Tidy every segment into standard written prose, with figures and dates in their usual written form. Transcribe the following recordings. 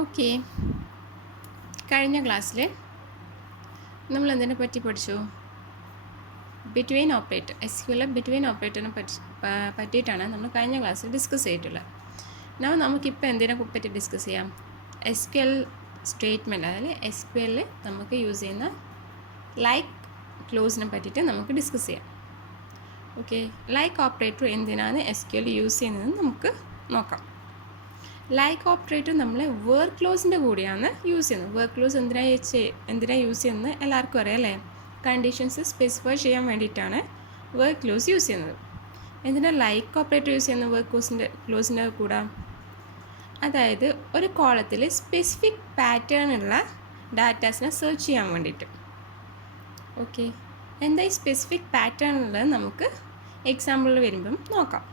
Okay, കഴിഞ്ഞ ക്ലാസ്സിൽ നമ്മൾ എന്തിനെ പറ്റി പഠിച്ചു? ബിറ്റ്വീൻ ഓപ്പറേറ്റർ, എസ്ക്യൂഎൽ ബിറ്റ്വീൻ ഓപ്പറേറ്ററിനെ പറ്റിയിട്ടാണ് നമ്മൾ കഴിഞ്ഞ ക്ലാസ്സിൽ ഡിസ്കസ് ചെയ്തിട്ടുള്ളത്. നമുക്കിപ്പോൾ എന്തിനെ പറ്റി ഡിസ്കസ് ചെയ്യാം? എസ്ക്യൂഎൽ സ്റ്റേറ്റ്മെൻറ്റ്, അതായത് എസ്ക്യൂഎല്ലിൽ നമുക്ക് യൂസ് ചെയ്യുന്ന ലൈക്ക് ക്ലോസിനെ പറ്റിയിട്ട് നമുക്ക് ഡിസ്കസ് ചെയ്യാം. ഓക്കെ, ലൈക്ക് ഓപ്പറേറ്റർ എന്തിനാണ് എസ്ക്യൂഎൽ യൂസ് ചെയ്യുന്നതെന്ന് നമുക്ക് നോക്കാം. ലൈക്ക് ഓപ്പറേറ്റർ നമ്മൾ വർക്ക് ക്ലോസിൻ്റെ കൂടെയാണ് യൂസ് ചെയ്യുന്നത്. വർക്ക് ക്ലോസ് എന്തിനാണ് യൂസ് ചെയ്യുന്നത് എല്ലാവർക്കും അറിയാം അല്ലേ? കണ്ടീഷൻസ് സ്പെസിഫൈ ചെയ്യാൻ വേണ്ടിയിട്ടാണ് വർക്ക് ക്ലോസ് യൂസ് ചെയ്യുന്നത്. എന്തിനാണ് ലൈക്ക് ഓപ്പറേറ്റർ യൂസ് ചെയ്യുന്നത് വർക്ക് ക്ലോസിൻ്റെ കൂടെ? അതായത് ഒരു കോളത്തിൽ സ്പെസിഫിക് പാറ്റേണുള്ള ഡാറ്റാസിനെ സെർച്ച് ചെയ്യാൻ വേണ്ടിയിട്ട്. ഓക്കെ, എന്താ ഈ സ്പെസിഫിക് പാറ്റേൺ ഉള്ളത് നമുക്ക് എക്സാമ്പിളിൽ വരുമ്പം നോക്കാം.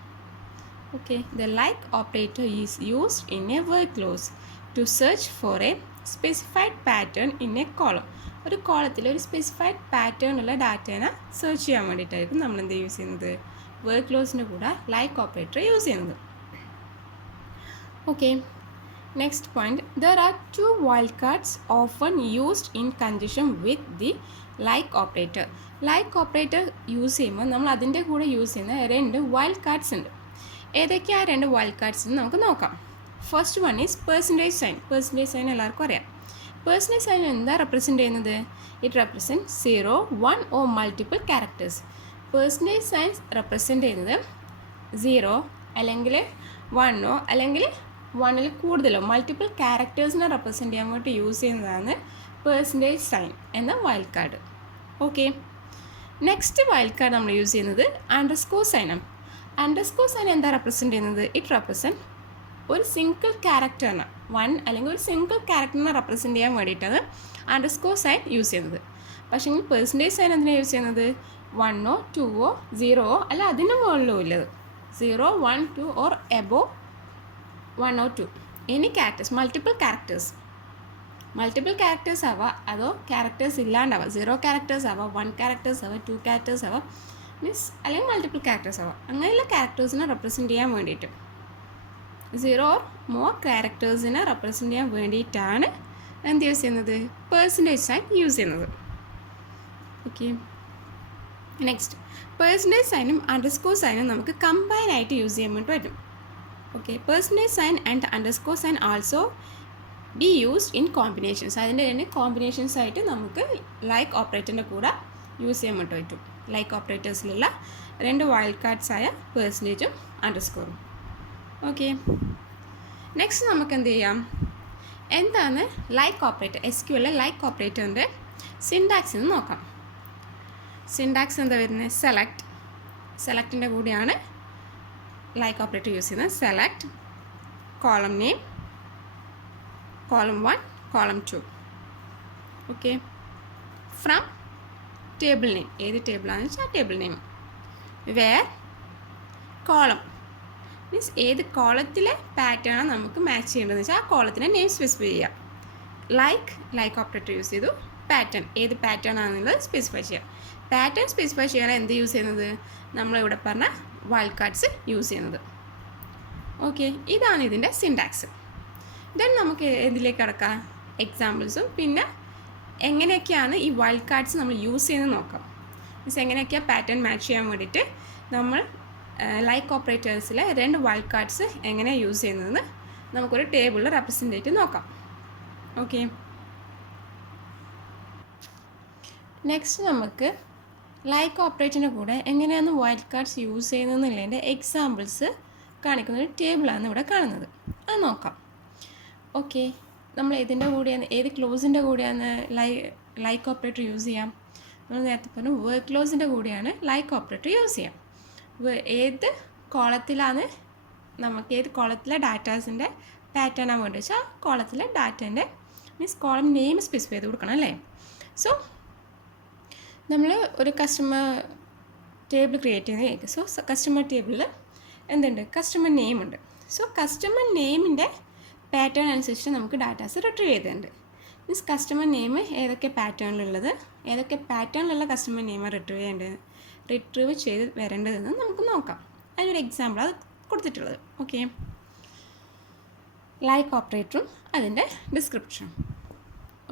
Okay, the like operator is used in a word clause to search for a specified pattern in a column. ഒരു കോളത്തിൽ ഒരു സ്പെസിഫൈഡ് പാറ്റേൺ ഉള്ള ഡാറ്റേനെ സെർച്ച് ചെയ്യാൻ വേണ്ടിയിട്ടായിരിക്കും നമ്മൾ എന്ത് യൂസ് ചെയ്യുന്നത്? വേർഡ് ക്ലോസിൻ്റെ കൂടെ ലൈക്ക് ഓപ്പറേറ്റർ യൂസ് ചെയ്യുന്നത്. Okay, next point, there are 2 wild cards often used in congestion with the like operator. Like operator use ചെയ്യുമ്പോൾ നമ്മൾ അതിൻ്റെ കൂടെ യൂസ് ചെയ്യുന്ന 2 വൈൽഡ് കാർഡ്സ് ഉണ്ട്. ഏതൊക്കെയാണ് 2 വൈൽഡ് കാർഡ്സ് എന്ന് നമുക്ക് നോക്കാം. First one is percentage sign. Percentage sign എല്ലാവർക്കും അറിയാം. പെർസെൻറ്റേജ് സൈൻ എന്താ റെപ്രസെൻറ്റ് ചെയ്യുന്നത്? It represent 0, 1 or multiple characters. Percentage signs represent ചെയ്യുന്നത് 0 അല്ലെങ്കിൽ 1 അല്ലെങ്കിൽ 1 കൂടുതലോ മൾട്ടിപ്പിൾ ക്യാരക്ടേഴ്സിനെ റെപ്രസെൻറ്റ് ചെയ്യാൻ വേണ്ടി യൂസ് ചെയ്യുന്നതാണ് പെർസെൻറ്റേജ് സൈൻ എന്ന wild card. Okay, next wild card നമ്മൾ യൂസ് ചെയ്യുന്നത് അണ്ടർസ്കോർ സൈനാണ്. അണ്ടർസ്കോർ സൈൻ എന്താ റെപ്രസെൻറ്റ് ചെയ്യുന്നത്? ഇറ്റ് റെപ്രസെൻറ്റ് ഒരു സിംഗിൾ ക്യാരക്ടറിന് 1 അല്ലെങ്കിൽ ഒരു സിംഗിൾ ക്യാരക്ടറിനെ റെപ്രസെൻറ്റ് ചെയ്യാൻ വേണ്ടിയിട്ടാണ് അണ്ടർസ്കോർ സൈൻ യൂസ് ചെയ്യുന്നത്. പക്ഷേ പെർസെൻറ്റേജ് സൈൻ എന്തിനാണ് യൂസ് ചെയ്യുന്നത്? 1 2 0 അല്ല അതിന് മുകളിലോ ഇല്ലത്. 0 1 2 or above 1 or 2 any characters, multiple characters ആവാം, അതോ ക്യാരക്ടേഴ്സ് ഇല്ലാണ്ടാവാം. 0 ക്യാരക്ടേഴ്സ് ആവാം, 1 ക്യാരക്ടേഴ്സ് ആവാം, 2 ക്യാരക്ടേഴ്സ് ആവാം, അല്ലെങ്കിൽ മൾട്ടിപ്പിൾ ക്യാരക്ടേഴ്സ് ആവാം. അങ്ങനെയുള്ള ക്യാരക്ടേഴ്സിനെ റെപ്രസെൻറ്റ് ചെയ്യാൻ വേണ്ടിയിട്ട് 0 or more ക്യാരക്ടേഴ്സിനെ റെപ്രസെൻറ്റ് ചെയ്യാൻ വേണ്ടിയിട്ടാണ് എന്ത് യൂസ് ചെയ്യുന്നത്? പെർസെൻറ്റേജ് സൈൻ യൂസ് ചെയ്യുന്നത്. ഓക്കെ, നെക്സ്റ്റ്, പെർസെൻറ്റേജ് സൈനും അണ്ടർസ്കോർ സൈനും നമുക്ക് കമ്പൈൻ ആയിട്ട് യൂസ് ചെയ്യാൻ വേണ്ടി പറ്റും. Okay, percentage sign and underscore sign also be used in combinations. അതിൻ്റെ തന്നെ കോമ്പിനേഷൻസ് ആയിട്ട് നമുക്ക് ലൈക്ക് ഓപ്പറേറ്ററിൻ്റെ കൂടെ യൂസ് ചെയ്യാൻ വേണ്ടി പറ്റും. ലൈക്ക് ഓപ്പറേറ്റേഴ്സിലുള്ള 2 വൈൽഡ് കാർഡ്സ് ആയ പെർസെൻറ്റേജും അണ്ടർസ്കോറും. ഓക്കെ, നെക്സ്റ്റ് നമുക്ക് എന്ത് ചെയ്യാം? എന്താണ് ലൈക്ക് ഓപ്പറേറ്റർ? എസ്ക്യൂഎൽ ലൈക്ക് ഓപ്പറേറ്ററിൻ്റെ സിൻടാക്സ് എന്ന് നോക്കാം. സിൻടാക്സ് എന്താ വരുന്നത്? സെലക്റ്റിൻ്റെ കൂടെയാണ് ലൈക്ക് ഓപ്പറേറ്റർ യൂസ് ചെയ്യുന്നത്. Select column name, column 1 column 2. Okay, from table name, ഏത് ടേബിളാണെന്ന് വെച്ചാൽ ആ table name. Where column means ഏത് കോളത്തിലെ പാറ്റേണാണ് നമുക്ക് മാച്ച് ചെയ്യേണ്ടതെന്ന് വെച്ചാൽ ആ കോളത്തിൻ്റെ നെയിം സ്പെസിഫൈ ചെയ്യാം. ലൈക്ക് ഓപ്പറേറ്റർ യൂസ് ചെയ്തു. പാറ്റേൺ, ഏത് പാറ്റേൺ ആണെന്നുള്ളത് സ്പെസിഫൈ ചെയ്യാം. പാറ്റേൺ സ്പെസിഫൈ ചെയ്യാൻ എന്ത് യൂസ് ചെയ്യുന്നത്? നമ്മളിവിടെ പറഞ്ഞ വൈൽഡ് കാർഡ്സ് യൂസ് ചെയ്യുന്നത്. ഓക്കെ, ഇതാണ് ഇതിൻ്റെ സിൻടാക്സ്. ദെൻ നമുക്ക് ഇതിലേക്ക് കടക്കാം, എക്സാമ്പിൾസും പിന്നെ എങ്ങനെയൊക്കെയാണ് ഈ വൈൽഡ് കാർഡ്സ് നമ്മൾ യൂസ് ചെയ്യുന്നത് നോക്കാം. മീൻസ് എങ്ങനെയൊക്കെയാണ് പാറ്റേൺ മാച്ച് ചെയ്യാൻ വേണ്ടിയിട്ട് നമ്മൾ ലൈക്ക് ഓപ്പറേറ്റേഴ്സിലെ 2 വൈൽഡ് കാർഡ്സ് എങ്ങനെയാണ് യൂസ് ചെയ്യുന്നതെന്ന് നമുക്കൊരു ടേബിളിൽ റെപ്രസെൻറ്റേറ്റ് നോക്കാം. ഓക്കെ, നെക്സ്റ്റ് നമുക്ക് ലൈക്ക് ഓപ്പറേറ്ററിൻ്റെ കൂടെ എങ്ങനെയാണ് വൈൽഡ് കാർഡ്സ് യൂസ് ചെയ്യുന്നതെന്നുള്ളതിൻ്റെ എക്സാമ്പിൾസ് കാണിക്കുന്ന ഒരു ടേബിളാണ് ഇവിടെ കാണുന്നത്. അത് നോക്കാം. ഓക്കെ, നമ്മൾ ഏതിൻ്റെ കൂടെയാണ്, ഏത് ക്ലോസിൻ്റെ കൂടെയാണ് ലൈക്ക് ഓപ്പറേറ്റർ യൂസ് ചെയ്യാം? നമ്മൾ നേരത്തെ പറഞ്ഞു വർക്ക് ക്ലോസിൻ്റെ കൂടെയാണ് ലൈക്ക് ഓപ്പറേറ്റർ യൂസ് ചെയ്യാം. ഏത് കോളത്തിലാണ് നമുക്ക് ഏത് കോളത്തിലെ ഡാറ്റാസിൻ്റെ പാറ്റേണാണ് വേണ്ടത് വെച്ചാൽ ആ കോളത്തിലെ ഡാറ്റേൻ്റെ മീൻസ് കോളം നെയിം സ്പെസിഫൈ ചെയ്ത് കൊടുക്കണം അല്ലേ? സോ നമ്മൾ ഒരു കസ്റ്റമർ ടേബിൾ ക്രിയേറ്റ് ചെയ്യുന്നത്. സോ കസ്റ്റമർ ടേബിളിൽ എന്തുണ്ട്? കസ്റ്റമർ നെയിം ഉണ്ട്. സോ കസ്റ്റമർ നെയിമിൻ്റെ പാറ്റേൺ അനുസരിച്ച് നമുക്ക് ഡാറ്റാസ് റിട്രീവ് ചെയ്തിട്ടുണ്ട്. മീൻസ് കസ്റ്റമർ നെയിം ഏതൊക്കെ പാറ്റേണിലുള്ളത്, ഏതൊക്കെ പാറ്റേണിലുള്ള കസ്റ്റമർ നെയിമാണ് റിട്രീവ് ചെയ്ത് വരേണ്ടതെന്ന് നമുക്ക് നോക്കാം. അതിനൊരു എക്സാമ്പിൾ അത് കൊടുത്തിട്ടുള്ളത്. ഓക്കെ, ലൈക്ക് ഓപ്പറേറ്ററും അതിൻ്റെ ഡിസ്ക്രിപ്ഷനും.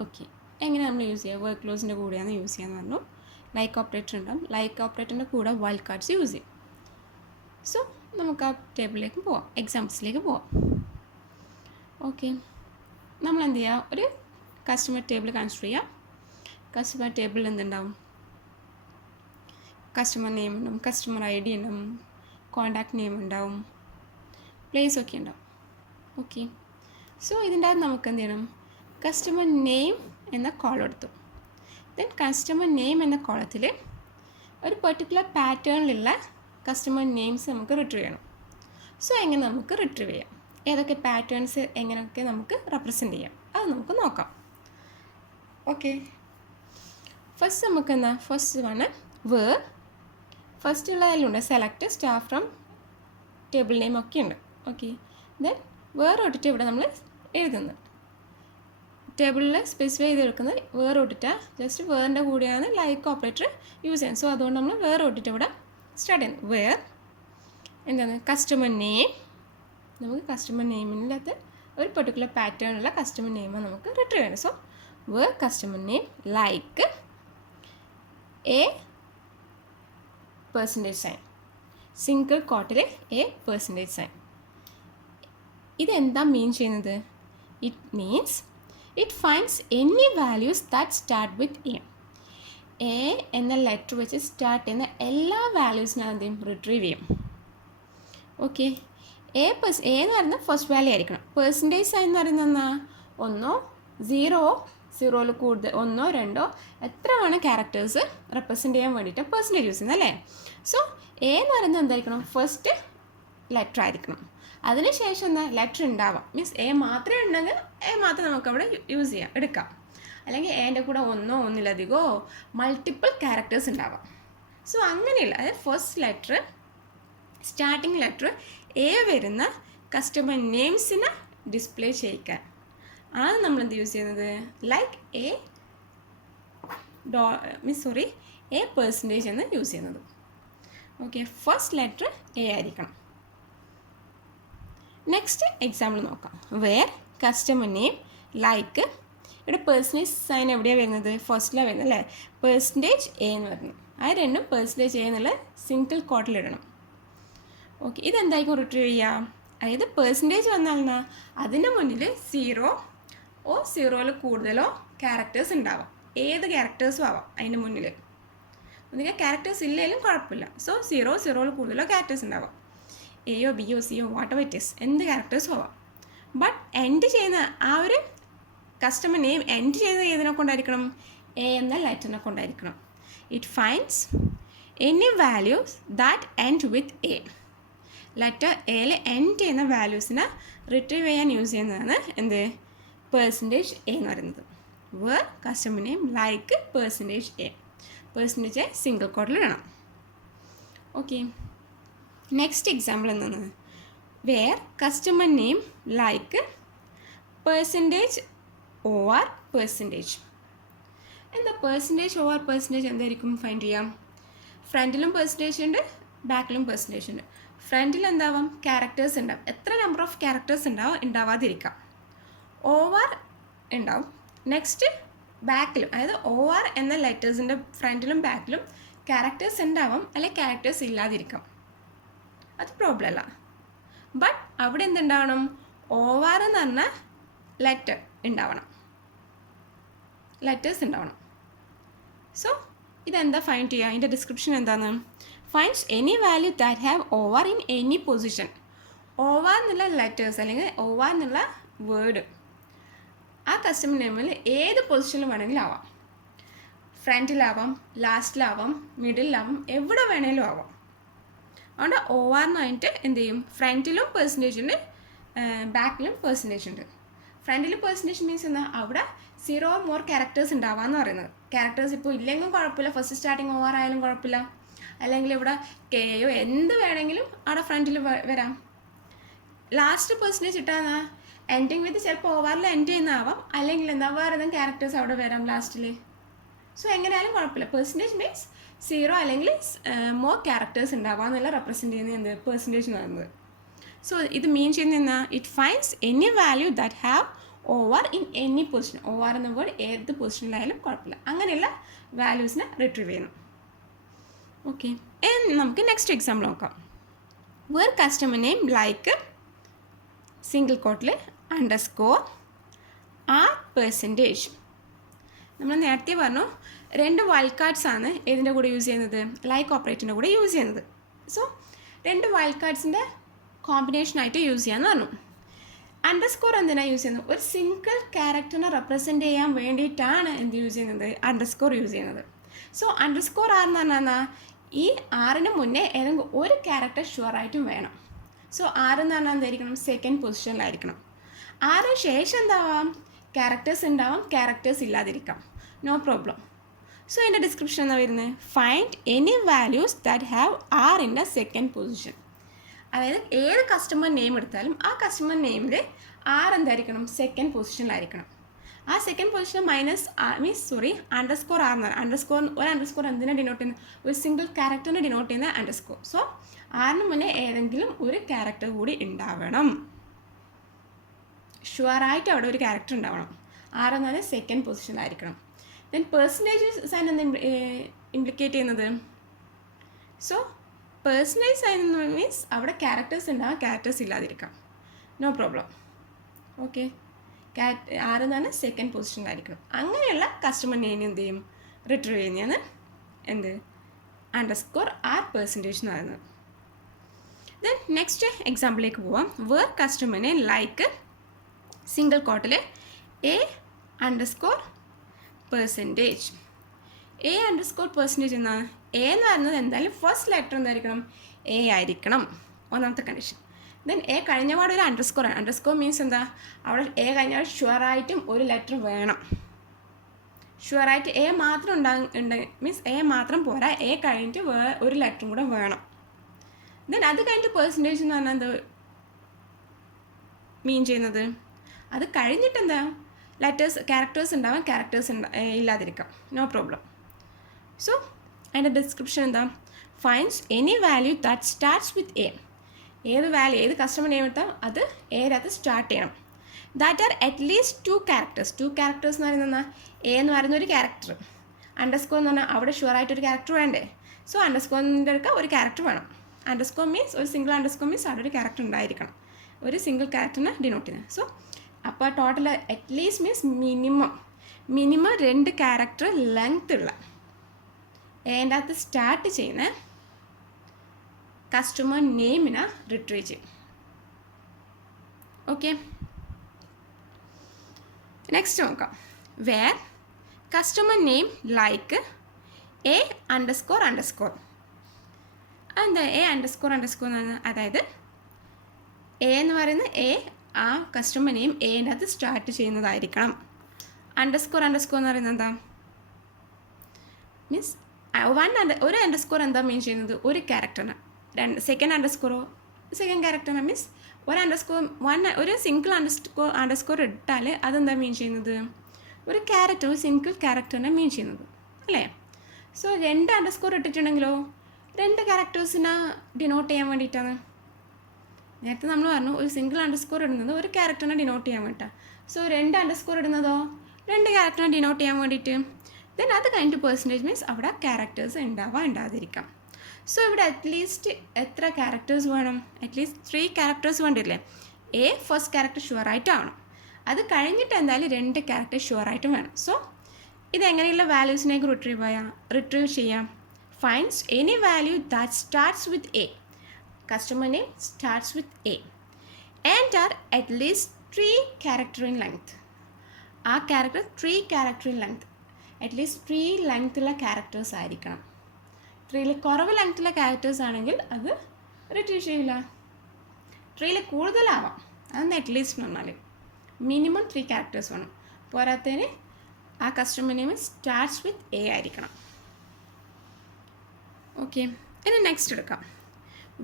ഓക്കെ, എങ്ങനെ നമ്മൾ യൂസ് ചെയ്യുക? വർക്ക് ക്ലോസിൻ്റെ കൂടെയാണ് യൂസ് ചെയ്യാന്ന് പറഞ്ഞു. ലൈക്ക് ഓപ്പറേറ്റർ ഉണ്ടാവും. ലൈക്ക് ഓപ്പറേറ്ററിൻ്റെ കൂടെ വൈൽഡ് കാർഡ്സ് യൂസ് ചെയ്യും. സോ നമുക്ക് ആ ടേബിളിലേക്ക് പോവാം, എക്സാമ്പിൾസിലേക്ക് പോവാം. ഓക്കെ, നമ്മൾ എന്ത് ചെയ്യുക? ഒരു കസ്റ്റമർ ടേബിൾ കൺസിഡർ ചെയ്യാം. കസ്റ്റമർ ടേബിളിൽ എന്തുണ്ടാവും? കസ്റ്റമർ നെയിം ഉണ്ടാവും, കസ്റ്റമർ ഐ ഡി ഉണ്ടാവും, കോണ്ടാക്ട് നെയിം ഉണ്ടാവും, പ്ലേസ് ഒക്കെ ഉണ്ടാവും. ഓക്കെ, സോ ഇതിൻ്റെ അകത്ത് നമുക്ക് എന്ത് ചെയ്യണം? കസ്റ്റമർ നെയിം എന്ന കോളം എടുത്തു. ദെൻ കസ്റ്റമർ നെയിം എന്ന കോളത്തിൽ ഒരു പെർട്ടിക്കുലർ പാറ്റേണിലുള്ള കസ്റ്റമർ നെയിംസ് നമുക്ക് റിട്രീവ് ചെയ്യണം. സോ എങ്ങനെ നമുക്ക് റിട്രീവ് ചെയ്യാം? ഏതൊക്കെ പാറ്റേൺസ് എങ്ങനെയൊക്കെ നമുക്ക് റെപ്രസെൻറ്റ് ചെയ്യാം അത് നമുക്ക് നോക്കാം. ഓക്കെ, ഫസ്റ്റ് നമുക്ക് എന്താ? First one where. ഫസ്റ്റ് ഉള്ളതിലുണ്ട് select star from table name ഒക്കെ ഉണ്ട്. ഓക്കെ, ദെൻ വേറെ ഇട്ടിട്ട് ഇവിടെ നമ്മൾ എഴുതുന്നത് ടേബിളിൽ സ്പെസിഫൈ ചെയ്ത് എടുക്കുന്നത് വേറെ ഇട്ടിട്ട് ജസ്റ്റ് വേറിൻ്റെ കൂടെയാണ് ലൈക്ക് ഓപ്പറേറ്റർ യൂസ് ചെയ്യുന്നത്. സോ അതുകൊണ്ട് നമ്മൾ വേറെ ഇട്ടിട്ട് ഇവിടെ സ്റ്റാർട്ട് ചെയ്യുന്നത്. വേർ എന്താണ്? Customer name. നമുക്ക് കസ്റ്റമർ നെയിമിനകത്ത് ഒരു പെർട്ടിക്കുലർ പാറ്റേണുള്ള കസ്റ്റമർ നെയിമാണ് നമുക്ക് റിട്രീവ് ചെയ്യണം. So where customer name like A percentage sign, single കോട്ടിൽ എ പെർസെൻറ്റേജ് സൈൻ. ഇതെന്താ മീൻ ചെയ്യുന്നത്? It means it finds any values that start with A. A എന്ന ലെറ്റർ വെച്ച് സ്റ്റാർട്ട് ചെയ്യുന്ന എല്ലാ വാല്യൂസിനും ആദ്യം റിട്രീവ് ചെയ്യും. ഓക്കെ, എ എന്ന് പറയുന്നത് ഫസ്റ്റ് വാല്യൂ ആയിരിക്കണം. പെർസെൻറ്റേജ് സൈൻ എന്ന് പറയുന്നത് എന്നാ? 1, 0, 0ൽ കൂടുതൽ 1, 2 എത്ര വേണം ക്യാരക്ടേഴ്സ് റെപ്രസെൻറ്റ് ചെയ്യാൻ വേണ്ടിയിട്ട് പെർസെൻറ്റേജ് യൂസ് ചെയ്യുന്നത് അല്ലേ? സോ എ എന്ന് പറയുന്നത് എന്തായിരിക്കണം? ഫസ്റ്റ് ലെറ്റർ ആയിരിക്കണം. അതിനുശേഷം എന്താ? ലെറ്റർ ഉണ്ടാവാം. മീൻസ് എ മാത്രമേ ഉണ്ടെങ്കിൽ എ മാത്രം നമുക്കവിടെ യൂസ് ചെയ്യാം, എടുക്കാം. അല്ലെങ്കിൽ എൻ്റെ കൂടെ 1, 1-ലധികമോ മൾട്ടിപ്പിൾ ക്യാരക്ടേഴ്സ് ഉണ്ടാവാം. സോ അങ്ങനെയുള്ള അതായത് first letter starting letter A വരുന്ന കസ്റ്റമർ നെയിംസിനെ ഡിസ്പ്ലേ ചെയ്യിക്കാൻ ആണ് നമ്മൾ എന്ത് യൂസ് ചെയ്യുന്നത്? ലൈക്ക് എ പെർസെൻറ്റേജ് എന്ന് യൂസ് ചെയ്യുന്നത്. ഓക്കെ, ഫസ്റ്റ് ലെറ്റർ എ ആയിരിക്കണം. നെക്സ്റ്റ് എക്സാമ്പിൾ നോക്കാം. Where customer name like. ഇവിടെ പെർസെൻറ്റേജ് സൈൻ എവിടെയാണ് വരുന്നത്? ഫസ്റ്റിലാണ് വരുന്നത് അല്ലേ? പെർസെൻറ്റേജ് എ എന്ന് പറയുന്നത്. ആ രണ്ടും പെർസെൻറ്റേജ് എ എന്നുള്ള സിംഗിൾ കോട്ടിലിടണം. ഓക്കെ, ഇതെന്തായിരിക്കും റിട്രീവ് ചെയ്യുക? അതായത് പെർസെൻറ്റേജ് വന്നാലെന്നാ അതിൻ്റെ മുന്നിൽ 0 ഓ 0ൽ കൂടുതലോ ക്യാരക്ടേഴ്സ് ഉണ്ടാവാം. ഏത് ക്യാരക്ടേഴ്സും ആവാം അതിൻ്റെ മുന്നിൽ. ഒന്നുകിൽ ക്യാരക്ടേഴ്സ് ഇല്ലെങ്കിലും കുഴപ്പമില്ല. സോ 0ൽ കൂടുതലോ ക്യാരക്ടേഴ്സ് ഉണ്ടാവാം. എയോ ബിയോ സിയോ വാട്ട് എവർ ഇറ്റ് ഈസ്, എന്ത് ക്യാരക്ടേഴ്സും ആവാം. ബട്ട് എൻഡ് ചെയ്യുന്ന ആ ഒരു കസ്റ്റമർ നെയിം എൻഡ് ചെയ്യുന്നത് ഏതിനെ കൊണ്ടായിരിക്കണം? എ എന്ന ലെറ്ററിനെ കൊണ്ടായിരിക്കണം. It finds any values that end with A. Letter എയിൽ എൻഡ് ചെയ്യുന്ന വാല്യൂസിനെ റിട്രീവ് ചെയ്യാൻ യൂസ് ചെയ്യുന്നതാണ് എന്ത്? പെർസെൻറ്റേജ് എ എന്ന് പറയുന്നത്. Where customer name like percentage A. Percentage A single കോഡിൽ ഇടണം. ഓക്കെ, നെക്സ്റ്റ് എക്സാമ്പിൾ എന്താണ്? Where customer name like percentage or percentage. എന്താ പെർസെൻറ്റേജ് ഓർ പെർസെൻറ്റേജ് എന്തായിരിക്കും ഫൈൻഡ് ചെയ്യാം? ഫ്രണ്ടിലും പെർസെൻറ്റേജ് ഉണ്ട്, ബാക്കിലും പെർസെൻറ്റേജ് ഉണ്ട്. ഫ്രണ്ടിൽ എന്താവാം? ക്യാരക്ടേഴ്സ് ഉണ്ടാവും. എത്ര നമ്പർ ഓഫ് ക്യാരക്ടേഴ്സ് ഉണ്ടാവും? ഉണ്ടാവാതിരിക്കാം. ഓവർ ഉണ്ടാവും. നെക്സ്റ്റ് ബാക്കിലും, അതായത് ഓവർ എന്ന ലെറ്റേഴ്സിൻ്റെ ഫ്രണ്ടിലും ബാക്കിലും ക്യാരക്ടേഴ്സ് ഉണ്ടാവും, അല്ലെങ്കിൽ ക്യാരക്ടേഴ്സ് ഇല്ലാതിരിക്കാം. അത് പ്രോബ്ലം അല്ല. ബട്ട് അവിടെ എന്തുണ്ടാവണം? ഓവർ എന്ന് പറഞ്ഞ ലെറ്റർ ഉണ്ടാവണം, ലെറ്റേഴ്സ് ഉണ്ടാവണം. സോ ഇതെന്താ ഫൈൻഡ് ചെയ്യുക? അതിൻ്റെ ഡിസ്ക്രിപ്ഷൻ എന്താണ്? Finds any value that have or in any position. Over എന്നുള്ള ലെറ്റേഴ്സ് അല്ലെങ്കിൽ ഓവർ എന്നുള്ള വേർഡ് ആ കസ്റ്റമർ നെയിമിൽ ഏത് പൊസിഷനിൽ വേണമെങ്കിലും ആവാം. ഫ്രണ്ടിലാവാം, ലാസ്റ്റിലാവാം, മിഡിലാവാം, എവിടെ വേണേലും ആവാം. അതുകൊണ്ട് ഓവർ എന്ന് പറഞ്ഞിട്ട് എന്ത് ചെയ്യും? ഫ്രണ്ടിലും പെർസെൻറ്റേജ് ഉണ്ട്, ബാക്കിലും പെർസെൻറ്റേജ് ഉണ്ട്. ഫ്രണ്ടിൽ പെർസെൻറ്റേജ് മീൻസ് എന്നാൽ അവിടെ 0 or more ക്യാരക്ടേഴ്സ് ഉണ്ടാവാമെന്ന് പറയുന്നത്. ക്യാരക്ടേഴ്സ് ഇപ്പോൾ ഇല്ലെങ്കിലും കുഴപ്പമില്ല, ഫസ്റ്റ് സ്റ്റാർട്ടിങ് ഓവർ ആയാലും കുഴപ്പമില്ല. അല്ലെങ്കിൽ ഇവിടെ കെയോ എന്ത് വേണമെങ്കിലും അവിടെ ഫ്രണ്ടിൽ വരാം. ലാസ്റ്റ് പെർസെൻറ്റേജ് ഇട്ടാൽ എൻഡിങ് വിത്ത് ചിലപ്പോൾ ഓവറിൽ എൻഡ് ചെയ്യുന്നതാവാം, അല്ലെങ്കിൽ എന്താ വേറെ ഏതെങ്കിലും ക്യാരക്ടേഴ്സ് അവിടെ വരാം ലാസ്റ്റിൽ. സോ എങ്ങനെയായാലും കുഴപ്പമില്ല. പെർസെൻറ്റേജ് മീൻസ് 0 അല്ലെങ്കിൽ മോർ ക്യാരക്ടേഴ്സ് ഉണ്ടാവാം എന്നുള്ള റെപ്രസെൻറ്റ് ചെയ്യുന്നത് എന്ത്? പെർസെൻറ്റേജ് എന്ന് പറയുന്നത്. സോ ഇത് മീൻ ചെയ്യുന്ന it finds any value that have or in any position. Or എന്ന വേർഡ് ഏത് പൊസിഷനിലായാലും കുഴപ്പമില്ല, അങ്ങനെയുള്ള വാല്യൂസിനെ റിട്രീവ് ചെയ്യുന്നു. ഓക്കെ, നമുക്ക് നെക്സ്റ്റ് എക്സാമ്പിൾ നോക്കാം. Where customer name like single കോട്ടിൽ അണ്ടർസ്കോർ ആർ പെർസെൻറ്റേജ്. നമ്മൾ നേരത്തെ പറഞ്ഞു 2 വൈൽഡ് കാർഡ്സ് ആണ് ഇതിൻ്റെ കൂടെ യൂസ് ചെയ്യുന്നത്, ലൈക്ക് ഓപ്പറേറ്ററിൻ്റെ കൂടെ യൂസ് ചെയ്യുന്നത്. സോ 2 വൈൽഡ് കാർഡ്സിൻ്റെ കോമ്പിനേഷനായിട്ട് യൂസ് ചെയ്യാമെന്ന് പറഞ്ഞു. അണ്ടർസ്കോർ എന്തിനാണ് യൂസ് ചെയ്യുന്നത്? ഒരു സിംഗിൾ ക്യാരക്ടറിനെ റെപ്രസെൻറ്റ് ചെയ്യാൻ വേണ്ടിയിട്ടാണ് എന്ത് യൂസ് ചെയ്യുന്നത്? അണ്ടർസ്കോർ യൂസ് ചെയ്യുന്നത്. സോ അണ്ടർസ്കോർ ആർ എന്ന് പറഞ്ഞാൽ ഈ ആറിന് മുന്നേ ഏതെങ്കിലും ഒരു ക്യാരക്ടർ ഷുവറായിട്ടും വേണം. സോ ആറ് എന്ന് പറഞ്ഞാൽ എന്തായിരിക്കണം? സെക്കൻഡ് പൊസിഷനിലായിരിക്കണം. ആറിന് ശേഷം എന്താവാം? ക്യാരക്ടേഴ്സ് ഉണ്ടാവാം, ക്യാരക്ടേഴ്സ് ഇല്ലാതിരിക്കാം, നോ പ്രോബ്ലം. സോ എൻ്റെ ഡിസ്ക്രിപ്ഷൻ എന്താ വരുന്നത്? Find any values that have are in the second position. അതായത് ഏത് കസ്റ്റമർ നെയിം എടുത്താലും ആ കസ്റ്റമർ നെയിമിൽ ആർ എന്തായിരിക്കണം? സെക്കൻഡ് പൊസിഷനിലായിരിക്കണം. ആ സെക്കൻഡ് പൊസിഷൻ അണ്ടർസ്കോർ ആർ എന്നാണ്. ഒരു അണ്ടർസ്കോർ എന്തിനാണ് ഡിനോട്ട് ചെയ്യുന്നത്? ഒരു സിംഗിൾ ക്യാരക്ടറിനെ ഡിനോട്ട് ചെയ്യുന്ന അണ്ടർസ്കോർ. സോ ആറിന് മുന്നേ ഏതെങ്കിലും ഒരു ക്യാരക്ടർ കൂടി ഉണ്ടാവണം, ഷുവറായിട്ട് അവിടെ ഒരു ക്യാരക്ടർ ഉണ്ടാവണം. ആറെന്ന് പറഞ്ഞാൽ സെക്കൻഡ് പൊസിഷനിലായിരിക്കണം. ദെൻ പെർസെൻറ്റേജ് സൈൻ എന്ന് ഇംപ്ലിക്കേറ്റ് ചെയ്യുന്നത്. സോ പേഴ്സണലൈസ് സൈൻ മീൻസ് അവിടെ ക്യാരക്ടേഴ്സ് ഉണ്ടാകാം, ക്യാരക്ടേഴ്സ് ഇല്ലാതിരിക്കാം, നോ പ്രോബ്ലം. ഓക്കെ, ആരെന്ന് പറഞ്ഞാൽ സെക്കൻഡ് പൊസിഷനിലായിരിക്കണം. അങ്ങനെയുള്ള കസ്റ്റമർ നെയിം എന്ത് ചെയ്യും? റിട്രീവ് ചെയ്യുന്നതാണ് എന്ത്? അണ്ടർസ്കോർ ആർ പെർസെൻറ്റേജ് എന്ന് പറയുന്നത്. ദെൻ നെക്സ്റ്റ് എക്സാമ്പിളിലേക്ക് പോവാം. വേർ കസ്റ്റമറിനെ ലൈക്ക് സിംഗിൾ കോട്ടിൽ A underscore percentage. A underscore percentage എന്നാണ്. എ എന്ന് പറയുന്നത് എന്തായാലും ഫസ്റ്റ് ലെറ്റർ എന്തായിരിക്കണം? എ ആയിരിക്കണം, ഒന്നാമത്തെ കണ്ടീഷൻ. ദെൻ എ കഴിഞ്ഞ പാട് ഒരു അണ്ടർസ്കോർ ആണ്. അണ്ടർസ്കോർ മീൻസ് എന്താ? അവിടെ എ കഴിഞ്ഞാൽ ഷുവറായിട്ടും ഒരു ലെറ്റർ വേണം. ഷുവറായിട്ട് എ മാത്രം മീൻസ് എ മാത്രം പോരാ, എ കഴിഞ്ഞിട്ട് ഒരു ലെറ്ററും കൂടെ വേണം. ദെൻ അത് കഴിഞ്ഞിട്ട് പെർസെൻറ്റേജ് എന്ന് പറഞ്ഞാൽ എന്താ മീൻ ചെയ്യുന്നത്? അത് കഴിഞ്ഞിട്ട് എന്താ? ക്യാരക്ടേഴ്സ് ഉണ്ടാവാം, ക്യാരക്ടേഴ്സ് ഇല്ലാതിരിക്കാം, നോ പ്രോബ്ലം. സോ അതിൻ്റെ ഡിസ്ക്രിപ്ഷൻ എന്താ? Finds any value that starts with A. ഏത് കസ്റ്റമർ നെയിം എടുത്താൽ അത് ഏതിനകത്ത് സ്റ്റാർട്ട് ചെയ്യണം. That are at least 2 characters. 2 characters എന്ന് പറയുന്നത് എ എന്ന് പറയുന്ന ഒരു ക്യാരക്ടർ, അണ്ടർസ്കോർ എന്ന് പറഞ്ഞാൽ അവിടെ ഷുവറായിട്ടൊരു ക്യാരക്ടർ വേണ്ടേ? സോ അണ്ടർസ്കോറിൻ്റെ അടുക്ക ഒരു ക്യാരക്ടർ വേണം. അണ്ടർസ്കോർ മീൻസ് ഒരു സിംഗിൾ അണ്ടർസ്കോർ മീൻസ് അവിടെ ഒരു ക്യാരക്ടർ ഉണ്ടായിരിക്കണം, ഒരു സിംഗിൾ ക്യാരക്ടറിനെ ഡിനോട്ട് ചെയ്യുന്നത്. സോ അപ്പോൾ total at least means minimum 2 character length ഉള്ള അതിൻ്റെ അകത്ത് സ്റ്റാർട്ട് ചെയ്യുന്ന കസ്റ്റമർ നെയിമിനെ റിട്രീവ് ചെയ്യും. ഓക്കെ, നെക്സ്റ്റ് നോക്കാം. Where customer name like A underscore underscore. അതെന്താ എ അണ്ടർസ്കോർ അണ്ടർസ്കോർ എന്ന് പറഞ്ഞാൽ? അതായത് എ എന്ന് പറയുന്ന എ ആ കസ്റ്റമർ നെയിം എൻ്റെ അകത്ത് സ്റ്റാർട്ട് ചെയ്യുന്നതായിരിക്കണം. അണ്ടർസ്കോർ അണ്ടർസ്കോർ എന്ന് പറയുന്നത് എന്താ? മീൻസ് ഒരു അണ്ടർസ്കോർ എന്താ മീൻ ചെയ്യുന്നത്? ഒരു ക്യാരക്ടറിന്. സെക്കൻഡ് അണ്ടർസ്കോറോ സെക്കൻഡ് ക്യാരക്ടറിന് മീൻസ് ഒരു സിംഗിൾ അണ്ടർസ്കോർ ഇട്ടാൽ അതെന്താ മീൻ ചെയ്യുന്നത്? ഒരു സിംഗിൾ ക്യാരക്ടറിനെ മീൻ ചെയ്യുന്നത് അല്ലേ? സോ 2 അണ്ടർസ്കോർ ഇട്ടിട്ടുണ്ടെങ്കിലോ 2 ക്യാരക്ടേഴ്സിനെ ഡിനോട്ട് ചെയ്യാൻ വേണ്ടിയിട്ടാണ്. നേരത്തെ നമ്മൾ പറഞ്ഞു ഒരു സിംഗിൾ അണ്ടർസ്കോർ ഇടുന്നത് ഒരു ക്യാരക്ടറിനെ ഡിനോട്ട് ചെയ്യാൻ വേണ്ടിയിട്ടാണ്. സോ 2 അണ്ടർസ്കോർ ഇടുന്നതോ 2 ക്യാരക്ടറിനെ ഡിനോട്ട് ചെയ്യാൻ വേണ്ടിയിട്ട്. ദെൻ അത് കഴിഞ്ഞിട്ട് പെർസെൻറ്റേജ് മീൻസ് അവിടെ ക്യാരക്ടേഴ്സ് ഉണ്ടാവാതിരിക്കാം. സോ ഇവിടെ അറ്റ്ലീസ്റ്റ് എത്ര ക്യാരക്ടേഴ്സ് വേണം? അറ്റ്ലീസ്റ്റ് 3 ക്യാരക്ടേഴ്സ് വേണ്ടില്ലേ? എ ഫസ്റ്റ് ക്യാരക്ടർ ഷുവറായിട്ടാവണം. അത് കഴിഞ്ഞിട്ട് എന്തായാലും 2 ക്യാരക്ടർ ഷുവറായിട്ടും വേണം. സോ ഇതെങ്ങനെയുള്ള വാല്യൂസിനേക്ക് റിട്രീവ് ചെയ്യാം? Finds any value that starts with A. Customer name starts with A and are at least 3 character in length. ആ character 3 character in length, at least 3 ലെങ്ത്തുള്ള ക്യാരക്ടേഴ്സ് ആയിരിക്കണം. 3 കുറവ് ലെങ്ത്തുള്ള ക്യാരക്ടേഴ്സ് ആണെങ്കിൽ അത് റിട്രീവ് ചെയ്യില്ല. 3 കൂടുതലാവാം, അതൊന്ന് അറ്റ്ലീസ്റ്റ് എന്ന് പറഞ്ഞാൽ മിനിമം 3 ക്യാരക്ടേഴ്സ് വേണം. പോരാത്തതിന് ആ customer name starts with A ആയിരിക്കണം. ഓക്കെ, ഇനി നെക്സ്റ്റ് എടുക്കാം.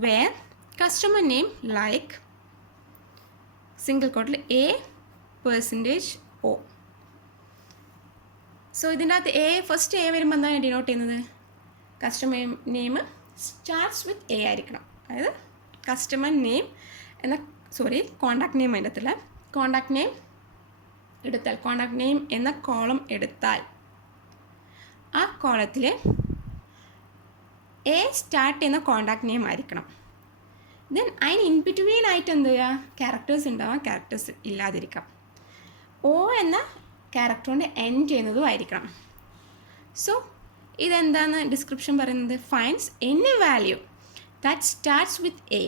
Where customer name like single കോട്ടിൽ എ പെർസെൻറ്റേജ് ഒ. സോ ഇതിൻ്റെ അകത്ത് ഫസ്റ്റ് എ വരുമ്പോൾ എന്താണ് ഡിനോട്ട് ചെയ്യുന്നത്? Customer name starts with A ആയിരിക്കണം. അതായത് കസ്റ്റമർ നെയിം എന്ന കോണ്ടാക്ട് നെയിം അതിൻ്റെ അകത്തുള്ള കോണ്ടാക്ട് നെയിം എടുത്താൽ കോണ്ടാക്ട് നെയിം എന്ന കോളം എടുത്താൽ ആ കോളത്തിൽ എ സ്റ്റാർട്ട് ചെയ്യുന്ന കോണ്ടാക്ട് നെയിം ആയിരിക്കണം. ദെൻ അതിന് ഇൻ ബിറ്റ്വീൻ ആയിട്ട് എന്ത് ചെയ്യുക, ക്യാരക്ടേഴ്സ് ഉണ്ടാവാം, ക്യാരക്ടേഴ്സ് ഇല്ലാതിരിക്കാം. ഒ എന്ന ക്യാരക്ടർ കൊണ്ട് എൻഡ് ചെയ്യുന്നതും ആയിരിക്കണം. സോ ഇതെന്താണ് ഡിസ്ക്രിപ്ഷൻ പറയുന്നത്? Finds any value that starts with A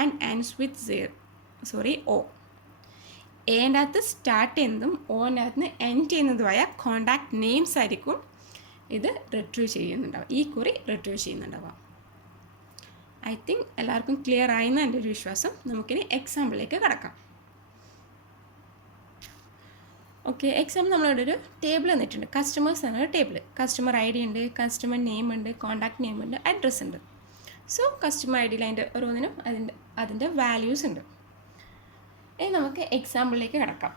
and ends with O. എൻ്റെ അകത്ത് സ്റ്റാർട്ട് ചെയ്യുന്നതും ഓൻ്റെ അകത്ത് എൻഡ് ചെയ്യുന്നതുമായ കോണ്ടാക്ട് നെയിംസ് ആയിരിക്കും ഇത് റിട്രീവ് ചെയ്യുന്നുണ്ടാവുക, ഈ കുറി റിട്രീവ് ചെയ്യുന്നുണ്ടാവുക. ഐ തിങ്ക് എല്ലാവർക്കും ക്ലിയർ ആയെന്ന് എൻ്റെ ഒരു വിശ്വാസം. നമുക്കിനി എക്സാമ്പിളിലേക്ക് കടക്കാം. ഓക്കെ, എക്സാമ്പിൾ നമ്മളിവിടെ ഒരു ടേബിൾ തന്നിട്ടുണ്ട്. കസ്റ്റമേഴ്സ് എന്നൊരു ടേബിൾ. കസ്റ്റമർ ഐ ഡി ഉണ്ട്, കസ്റ്റമർ നെയിം ഉണ്ട്, കോണ്ടാക്ട് നെയിം ഉണ്ട്, അഡ്രസ്സ് ഉണ്ട്. സോ കസ്റ്റമർ ഐ ഡിയിൽ അതിൻ്റെ ഓരോന്നിനും അതിൻ്റെ വാല്യൂസ് ഉണ്ട്. ഇനി നമുക്ക് എക്സാമ്പിളിലേക്ക് കിടക്കാം.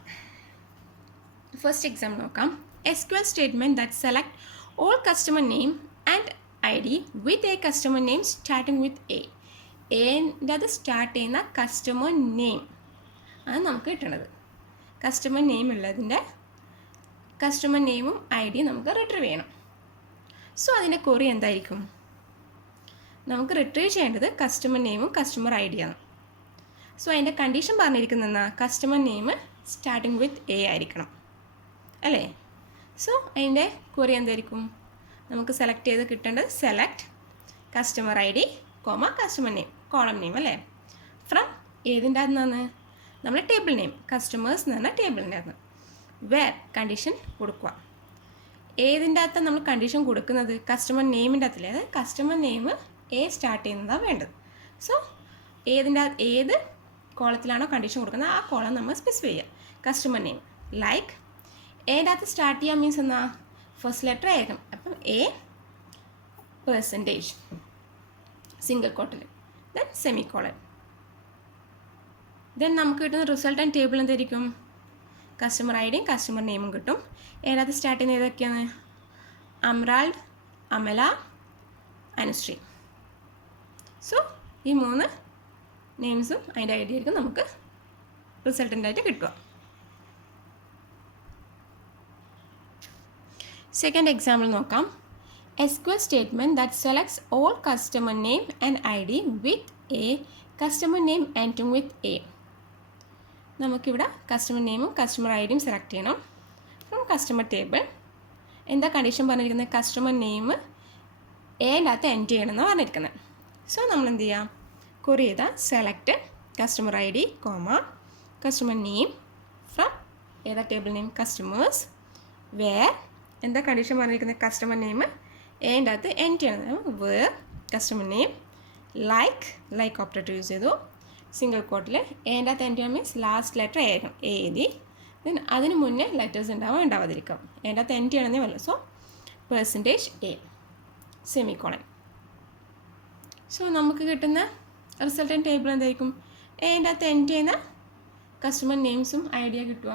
ഫസ്റ്റ് എക്സാമ്പിൾ നോക്കാം. SQL statement that select all customer name and I D with A customer name starting with a. എൻ്റെ അത് സ്റ്റാർട്ട് ചെയ്യുന്ന കസ്റ്റമർ നെയിം ആണ് നമുക്ക് കിട്ടണത്. കസ്റ്റമർ നെയിം ഉള്ളതിൻ്റെ കസ്റ്റമർ നെയിമും ഐ ഡിയും നമുക്ക് റിട്രീവ് ചെയ്യണം. സോ അതിൻ്റെ ക്വറി എന്തായിരിക്കും? നമുക്ക് റിട്രീവ് ചെയ്യേണ്ടത് കസ്റ്റമർ നെയിമും കസ്റ്റമർ ഐ ഡിയാണ്. സോ അതിൻ്റെ കണ്ടീഷൻ പറഞ്ഞിരിക്കുന്ന customer name starting with A ആയിരിക്കണം അല്ലേ? സോ അതിൻ്റെ ക്വറി എന്തായിരിക്കും? നമുക്ക് സെലക്ട് ചെയ്ത് കിട്ടേണ്ടത് select customer I D customer name column name അല്ലേ? ഫ്രം ഏതിൻ്റെ അകത്തുനിന്നാണ്? നമ്മൾ ടേബിൾ നെയിം കസ്റ്റമേഴ്സ് എന്ന് പറഞ്ഞാൽ ടേബിളിൻ്റെ അകത്ത്. വേർ കണ്ടീഷൻ കൊടുക്കുക. ഏതിൻ്റെ അകത്താണ് നമ്മൾ കണ്ടീഷൻ കൊടുക്കുന്നത്? കസ്റ്റമർ നെയിമിൻ്റെ അകത്തില്ലേ? അതായത് കസ്റ്റമർ നെയിം എ സ്റ്റാർട്ട് ചെയ്യുന്നതാണ് വേണ്ടത്. സോ ഏത് കോളത്തിലാണോ കണ്ടീഷൻ കൊടുക്കുന്നത് ആ കോളം നമ്മൾ സ്പെസിഫൈ ചെയ്യുക. കസ്റ്റമർ നെയിം ലൈക്ക് എൻ്റെ അകത്ത് സ്റ്റാർട്ട് ചെയ്യാൻ മീൻസ് എന്നാ ഫസ്റ്റ് ലെറ്റർ ആയിരിക്കും. അപ്പം എ പെർസെൻറ്റേജ് സിംഗിൾ കോട്ടിൽ ദെൻ സെമി കോളൻ. ദെൻ നമുക്ക് കിട്ടുന്ന റിസൾട്ട് ആൻഡ് ടേബിൾ എന്തായിരിക്കും? കസ്റ്റമർ ഐ ഡിയും കസ്റ്റമർ നെയിമും കിട്ടും. ഏതാത് സ്റ്റാർട്ട് ചെയ്യുന്ന ഏതൊക്കെയാണ്? അമ്രാൾഡ്, അമല, അനുശ്രീ. സോ ഈ 3 നെയിംസും അതിൻ്റെ ഐ ഡി ആയിരിക്കും നമുക്ക് റിസൾട്ടൻ്റ് ആയിട്ട് കിട്ടുക. സെക്കൻഡ് എക്സാമ്പിൾ നോക്കാം. SQL statement that selects all customer name and I D with A customer name ending with a. നമുക്കിവിടെ കസ്റ്റമർ നെയിമും കസ്റ്റമർ ഐ ഡിയും സെലക്ട് ചെയ്യണം ഫ്രം കസ്റ്റമർ ടേബിൾ. എന്താ കണ്ടീഷൻ പറഞ്ഞിരിക്കുന്നത്? കസ്റ്റമർ നെയിം എൻ്റെ അകത്ത് എൻഡ് ചെയ്യണമെന്നാണ് പറഞ്ഞിരിക്കുന്നത്. സോ നമ്മൾ എന്ത് ചെയ്യാം? ക്വറി ചെയ്താൽ select customer I D customer name from ഏതാ ടേബിൾ നെയിം? കസ്റ്റമേഴ്സ്. വേർ എന്താ കണ്ടീഷൻ പറഞ്ഞിരിക്കുന്നത്? കസ്റ്റമർ നെയിം എൻ്റെ അകത്ത് എൻഡ് ചെയ്യണം. Where customer name like operator use ചെയ്തു. സിംഗിൾ കോട്ടിൽ എൻ്റെ അകത്ത് എൻഡ് ചെയ്യാൻ മീൻസ് ലാസ്റ്റ് ലെറ്റർ ആയിരിക്കും എഴുതി. ദെൻ അതിന് മുന്നേ ലെറ്റേഴ്സ് ഉണ്ടാവാതിരിക്കാം. എൻ്റെ അകത്ത് എൻഡ് ചെയ്യണമെന്നേ വല്ല. So percentage A semi colon. So നമുക്ക് കിട്ടുന്ന റിസൾട്ടൻ ടേബിൾ എന്തായിരിക്കും? എൻ്റെ അകത്ത് എൻഡ് ചെയ്യുന്ന കസ്റ്റമർ നെയിംസും ഐഡിയ കിട്ടുക.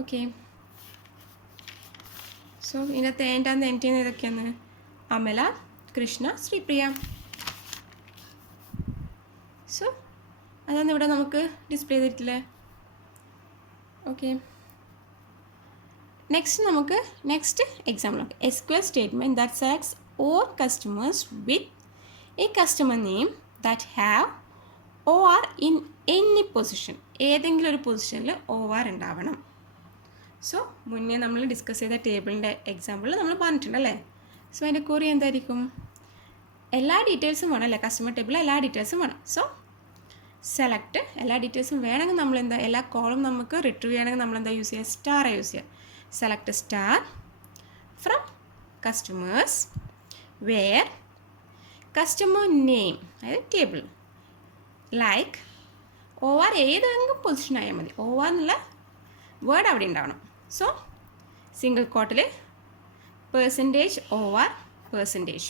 ഓക്കെ, സോ ഇതിനകത്ത് എൻ്റെ അകത്ത് എൻഡ് ചെയ്യുന്ന ഏതൊക്കെയാണ്? അമല, കൃഷ്ണ, ശ്രീപ്രിയ. സോ അതാണ് ഇവിടെ നമുക്ക് ഡിസ്പ്ലേ ചെയ്തിട്ടില്ലേ? ഓക്കെ, നെക്സ്റ്റ് എക്സാമ്പിൾ നോക്കാം. SQL statement that selects all customers with a customer name that have OR in any position. ഏതെങ്കിലും ഒരു പൊസിഷനിൽ OR ഉണ്ടാവണം. സോ മുന്നേ നമ്മൾ ഡിസ്കസ് ചെയ്ത ടേബിളിൻ്റെ എക്സാമ്പിൾ നമ്മൾ പറഞ്ഞിട്ടുണ്ടല്ലേ? സോ അതിൻ്റെ ക്വറി എന്തായിരിക്കും? എല്ലാ ഡീറ്റെയിൽസും വേണം അല്ലേ? കസ്റ്റമർ ടേബിളിൽ എല്ലാ ഡീറ്റെയിൽസും വേണം. സോ സെലക്ട് എല്ലാ ഡീറ്റെയിൽസും വേണമെങ്കിൽ നമ്മളെന്താ എല്ലാ കോളം നമുക്ക് റിട്രീവ് ചെയ്യണമെങ്കിൽ നമ്മളെന്താ യൂസ് ചെയ്യുക? സ്റ്റാർ യൂസ് ചെയ്യുക. Select star from customers where customer name അതായത് ടേബിൾ ലൈക്ക് OR ഏതെങ്കിലും പൊസിഷൻ ആയാൽ മതി. OR എന്നുള്ള വേർഡ് അവിടെ ഉണ്ടാവണം. സോ സിംഗിൾ കോട്ടിൽ പെർസെൻറ്റേജ് OR പെർസെൻറ്റേജ്.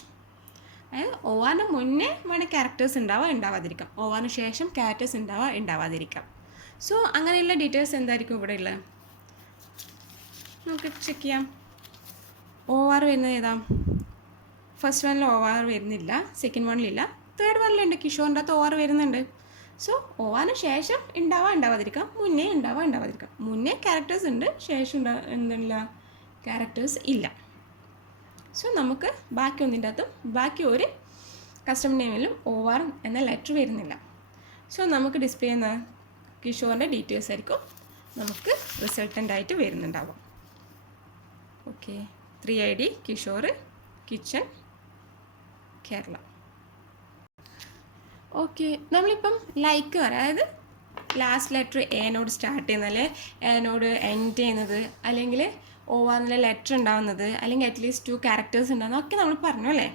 അതായത് ORന് മുന്നേ വേണേൽ ക്യാരക്ടേഴ്സ് ഉണ്ടാവാതിരിക്കാം. ORന് ശേഷം ക്യാരക്ടേഴ്സ് ഉണ്ടാവാതിരിക്കാം. സോ അങ്ങനെയുള്ള ഡീറ്റെയിൽസ് എന്തായിരിക്കും ഇവിടെ ഉള്ളത്? നമുക്ക് ചെക്ക് ചെയ്യാം. OR വരുന്നത് ഏതാ? ഫസ്റ്റ് വണ്ണിൽ OR വരുന്നില്ല, സെക്കൻഡ് വണ്ണിലില്ല, തേർഡ് വണ്ണിലുണ്ട്, കിഷോറിൻ്റെ അകത്ത് ഓർ വരുന്നുണ്ട്. സോ ഓന് ശേഷം ഉണ്ടാവാതിരിക്കാം, മുന്നേ ഉണ്ടാവാതിരിക്കാം. മുന്നേ ക്യാരക്ടേഴ്സ് ഉണ്ട്, ശേഷം എന്തില്ല ക്യാരക്ടേഴ്സ് ഇല്ല. സോ നമുക്ക് ബാക്കി ഒന്നിൻ്റെ അകത്തും ബാക്കി ഒരു കസ്റ്റമർ നെയിമിലും OR എന്ന ലെറ്റർ വരുന്നില്ല. സോ നമുക്ക് ഡിസ്പ്ലേ ചെയ്യുന്ന കിഷോറിൻ്റെ ഡീറ്റെയിൽസ് ആയിരിക്കും നമുക്ക് റിസൾട്ടൻ്റായിട്ട് വരുന്നുണ്ടാവും. ഓക്കെ, 3 ID കിഷോർ, കിച്ചൺ, കേരള. ഓക്കെ, നമ്മളിപ്പം ലൈക്ക് അതായത് ലാസ്റ്റ് ലെറ്റർ എനോട് സ്റ്റാർട്ട് ചെയ്യുന്നത്, അല്ലെ എനോട് എൻഡ് ചെയ്യുന്നത്, അല്ലെങ്കിൽ OR ലെറ്റർ ഉണ്ടാവുന്നത്, അല്ലെങ്കിൽ അറ്റ്ലീസ്റ്റ് 2 ക്യാരക്ടേഴ്സ് ഉണ്ടാകുന്നത് ഒക്കെ നമ്മൾ പറഞ്ഞു അല്ലേ.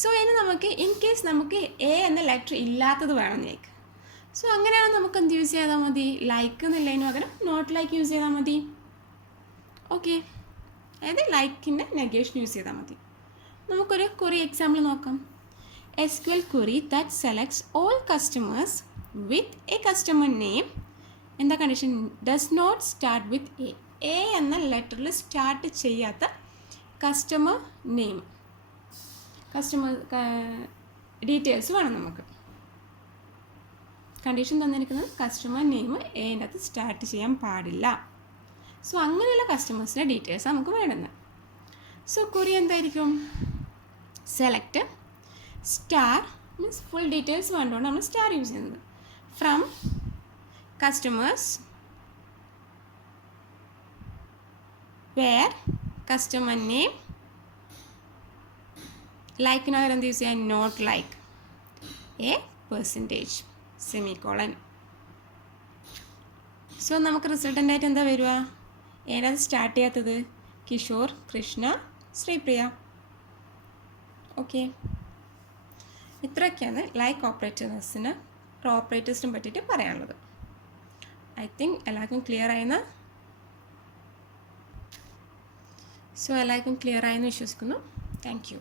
സോ ഇനി നമുക്ക് ഇൻ കേസ് നമുക്ക് എ എന്ന ലെറ്റർ ഇല്ലാത്തത് വേണമെന്നേക്ക്. സോ അങ്ങനെയാണ് നമുക്ക് എന്ത് യൂസ് ചെയ്താൽ മതി, ലൈക്ക് എന്നുള്ളതിന് പകരം നോട്ട് ലൈക്ക് യൂസ് ചെയ്താൽ മതി. ഓക്കെ, അതായത് ലൈക്കിൻ്റെ നെഗേഷൻ യൂസ് ചെയ്താൽ മതി. നമുക്കൊരു ക്വറി എക്സാമ്പിൾ നോക്കാം. SQL query that selects all customers with a customer name in the condition does not start with A. A എന്ന ലെറ്ററിൽ സ്റ്റാർട്ട് ചെയ്യാത്ത കസ്റ്റമർ നെയിം, കസ്റ്റമർ ഡീറ്റെയിൽസ് വേണം നമുക്ക്. കണ്ടീഷൻ തന്നിരിക്കുന്നത് കസ്റ്റമർ നെയിം എൻ്റെ അകത്ത് സ്റ്റാർട്ട് ചെയ്യാൻ പാടില്ല. സോ അങ്ങനെയുള്ള കസ്റ്റമേഴ്സിൻ്റെ ഡീറ്റെയിൽസ് നമുക്ക് വേണ്ടുന്നത്. സോ ക്വറി എന്തായിരിക്കും, select star means full details വേണ്ടതുകൊണ്ട് നമ്മൾ സ്റ്റാർ യൂസ് ചെയ്യുന്നത്. From customers where customer name, ലൈക്കിന് പകരം എന്ത് യൂസ് ചെയ്യാൻ, not like, A percentage, semicolon. So നമുക്ക് റിസൾട്ടൻ്റായിട്ട് എന്താ വരിക, ഏതാണ് സ്റ്റാർട്ട് ചെയ്യാത്തത്, കിഷോർ, കൃഷ്ണ, ശ്രീപ്രിയ. ഓക്കെ, ഇത്രയൊക്കെയാണ് ലൈക്ക് ഓപ്പറേറ്റേഴ്സിനെ പറ്റിയിട്ട് പറയാനുള്ളത്. ഐ തിങ്ക് എല്ലാവർക്കും ക്ലിയർ ആയെന്ന് വിശ്വസിക്കുന്നു. Thank U.